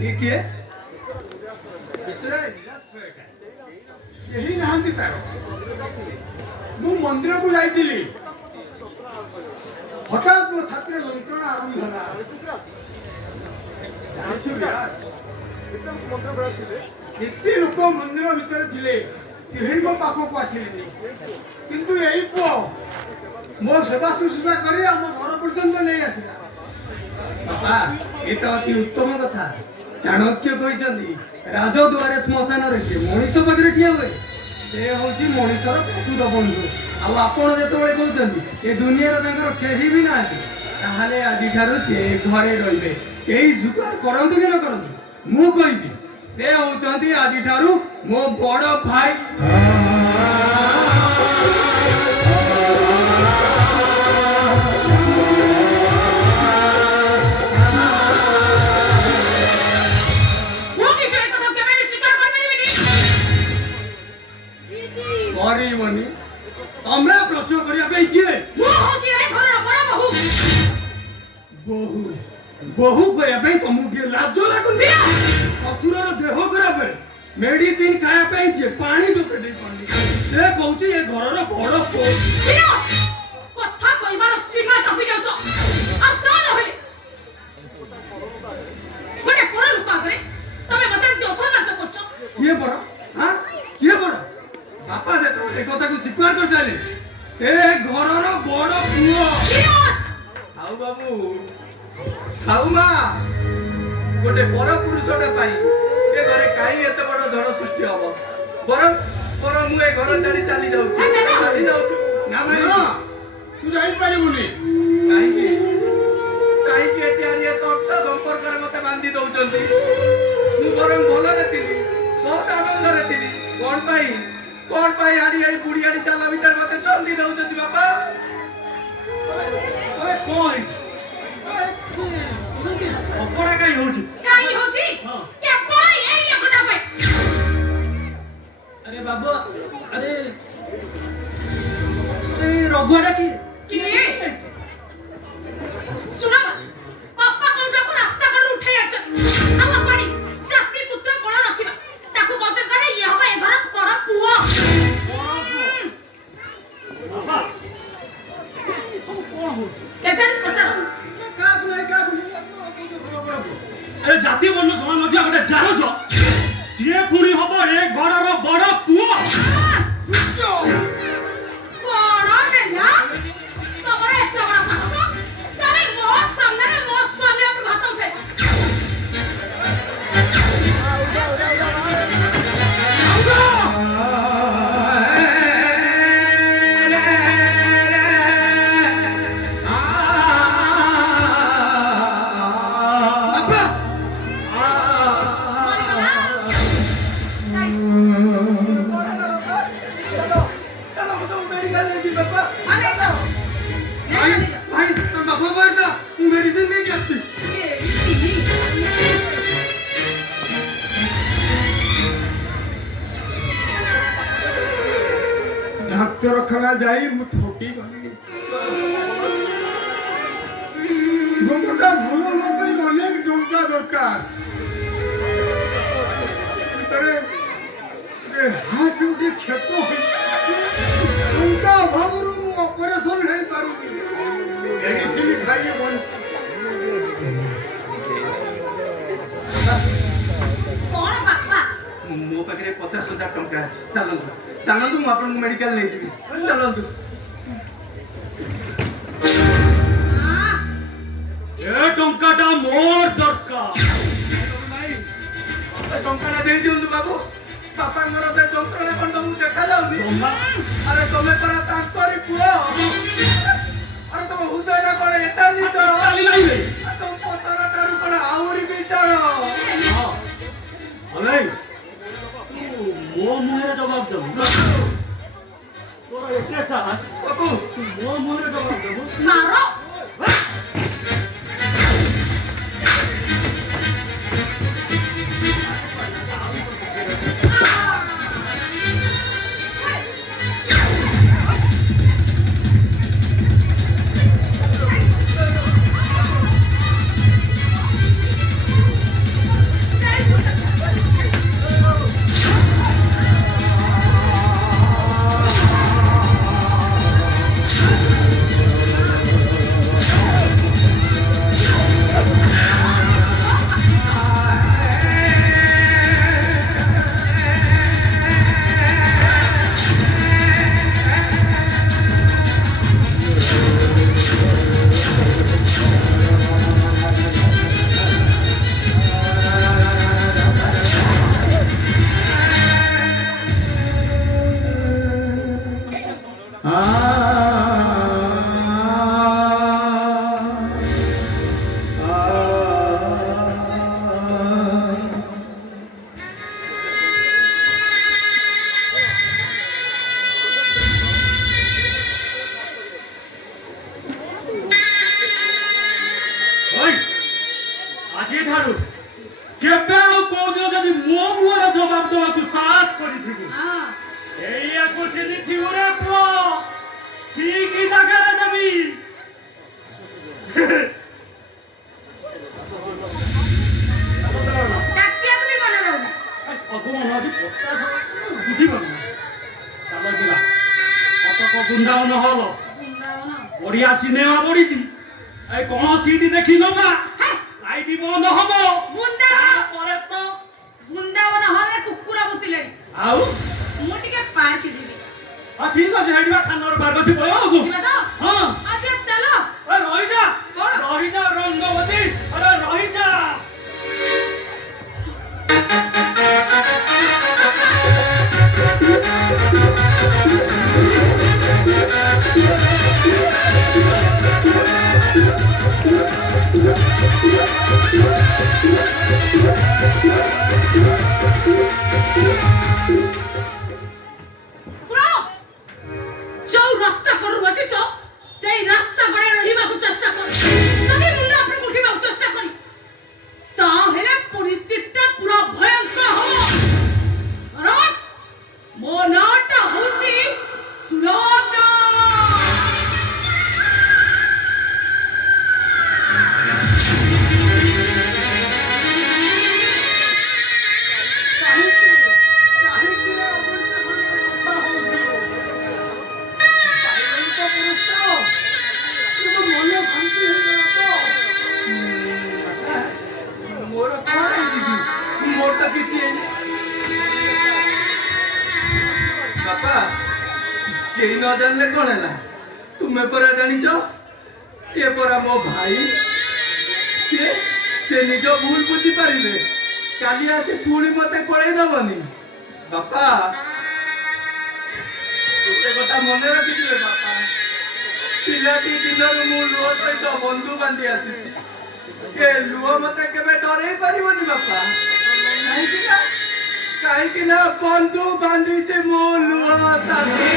ये किए यही नहांती तार मु मंदिर को जाइतिली हठात मो छात्र यंत्रणा आरंभ होला जानछु विराज एते लोक मंदिर भितर थिले केही मो पाखो को आसिलेनी किंतु एई पो मो सेवा शुश्रूषा करी हम घर पर्यंत नहीं आसिला बाबा ये तो अति उत्तम कथा चाणक्य कहते राजद्वारे श्मशान रखे मनीष पाखे किए हुए से हूँ मनीषर प्रकृत बंधु आपण जो कहते ये दुनिया कहीं भी ना आज से घरे रे कई स्वीकार करतु कि न करतु मु कहि से होती आज मो बड़ भाई करबनी हमरा प्रश्न करिया पे किए मु होची ए घर बड़ बहु बहु बहु करिया पे तुमु के लाज लागुनी ससुरर देह खराब है मेडिसिन खाया पे जे पानी तो पेटे पानी से कहउची ए घरर बड़ पो कथा कइबार सीमा टपी जाउछ आ ता रहले बड़े पर लुका करे तमे मते दोसर ना करछ किए बड़ हां किए बड़ बापा से तो एक कथा को स्वीकार कर साले से घरर बड़ पुओ खाऊ बाबू खाऊ मा गोटे पर पुरुषटा पाई ए घरे काई एते बड़ धड़ सृष्टि हबो बरम बरम मु ए घर छाड़ी चली जाऊ ना भाई तू जाई पारिबुनी काई के एते आलिया सख्त संपर्क रे मते बांधी दउचंती मु बरम भलो रेतिनी बहुत आनंद रेतिनी कोन पाई आड़ी बुढ़ी आड़ी चाला भीतर मते चंदी दउचंती बापा ओए कोई अपना काई होची के पाई ए एकटा पे अरे बाबा अरे रघुआटा की सुना पापा कोनटा को रास्ता कर उठाई आछ हम पानी जाति पुत्र कोन रखिबा ताकू बसे करे ये होबा ए घर बड़ पुओ बाबा सब कोन हो केचन पचा अरे जाति बन्न समान नथिया गटे जानो सिए पुणी हबो ए घरर बड़ पुओ बड़ नेला तमरे एते बड़ साहस तमे मो सामने मो स्वामी पर भात उठे डाक्तरखाना जाई मु ठोकी गली गोटा भलो लोकई अनेक टंका दरकार तरे हार्ट उठे क्षत टंका अभावरु ऑपरेशन है पारू मेडिसिन खाइए बन कोन बापा मो पाखे 50,000 टंका चलतु चलतु मु आपन मेडिकल ले जीवी चलतु ए टंकाटा मोर दरकार भाई टंकाटा दे दियो बाबू पापा घर से जंत्रणा खंड मु देखा जाउनी अरे तमे परा तांकरी पुओ अरे तुम हृदय ना कोन एता नी तो चाली नाही रे तुम पतरा तारु कोन आउरी बिटाळ हां अरे तू मो मुहे जवाब दे तोरा एते साहस बाबू तू मो मुहे जवाब दे मारो ଜବାବ ଦେବାକୁ ସାହସ କରିଥିବୁ ହଁ ଏଇଆକୁ ଚିହ୍ନିଥିବୁ ରେ ପୁଅ ଠିକ ଜାଗାରେ ଦେବି ଡାକିବାକୁ ବି ମନେ ରହୁନି ସବୁ ମନ ଅଛି 50 ବୁଝିପାରୁନି ଚାଲ ଯିବା କଟକ ବୃନ୍ଦାବନ ହଲ ବୃନ୍ଦାବନ ବଢିଆ ସିନେମା ପଡିଛି ଏ କଣ ସିଟ ଦେଖି ନବା ହେ, ଲାଇଟ ବନ୍ଦ ହବ ବୃନ୍ଦାବନ ତାପରେ ତ ବୃନ୍ଦାବନ ହଲରେ କୁକୁର ମୁତିଲେଣି ଆଉ ମୁଁ ଟିକେ ପାର୍କ ଯିବି ଠିକ ଅଛି ହେଠି ବା ଖାନର ପାର୍କ ଅଛି ପଳେଇବାକୁ ଯିବା ତ ହଁ ଆଜ୍ଞା ଚାଲ ରହିଯା କଣ? ରହିଯା ରଙ୍ଗବତୀ ଆରେ ରହିଯା ଶୁଣ ଯୋଉ ରାସ୍ତା କଡରୁ ବସିଛ ସେଇ ରାସ୍ତା କଡରେ ରହିବାକୁ ଚେଷ୍ଟା କର ଯଦି ମୁଣ୍ଡ ଉପରକୁ ଉଠିବାକୁ ଚେଷ୍ଟା କରି ତାହେଲେ ପରିସ୍ଥିତିଟା ପୁରା ଭୟଙ୍କର ହବ କାରଣ ମୋ ନାଁଟା ହଉଛି ସୁଲୋଚନା କାହିଁକି କାହିଁକି ଅବଶ୍ୟ କଥା ହଉଥିଲୁ ସାଇଲେଣ୍ଟ ପୁରସ୍କାର କିନ୍ତୁ ମନ ଶାନ୍ତି ହେଇଗଲା ତ ମୋର କଣ ହେଇଛି କି ମୋର ତ କିଛି ହେଇନି ବାପା କେହି ନ ଜାଣିଲେ କଣ ହେଲା ତୁମେ ପରା ଜାଣିଛ ସିଏ ପରା ମୋ ଭାଇ ସେ ନିଜ ଭୁଲ ବୁଝିପାରିଲେ କାଲି ଆସି ପୁଣି ମତେ କଳେଇ ଦବନି ବାପା ଗୋଟେ କଥା ମନେ ରଖିଥିବେ ବାପା ପିଲାଟି ଦିନରୁ ମୁଁ ଲୁହ ସହିତ ବନ୍ଧୁ ବାନ୍ଧି ଆସିଛି ଏ ଲୁହ ମତେ କେବେ ଡରେଇ ପାରିବନି ବାପା କାହିଁକି ନା ବନ୍ଧୁ ବାନ୍ଧିଛି ମୋ ଲୁହ ସାଥୀ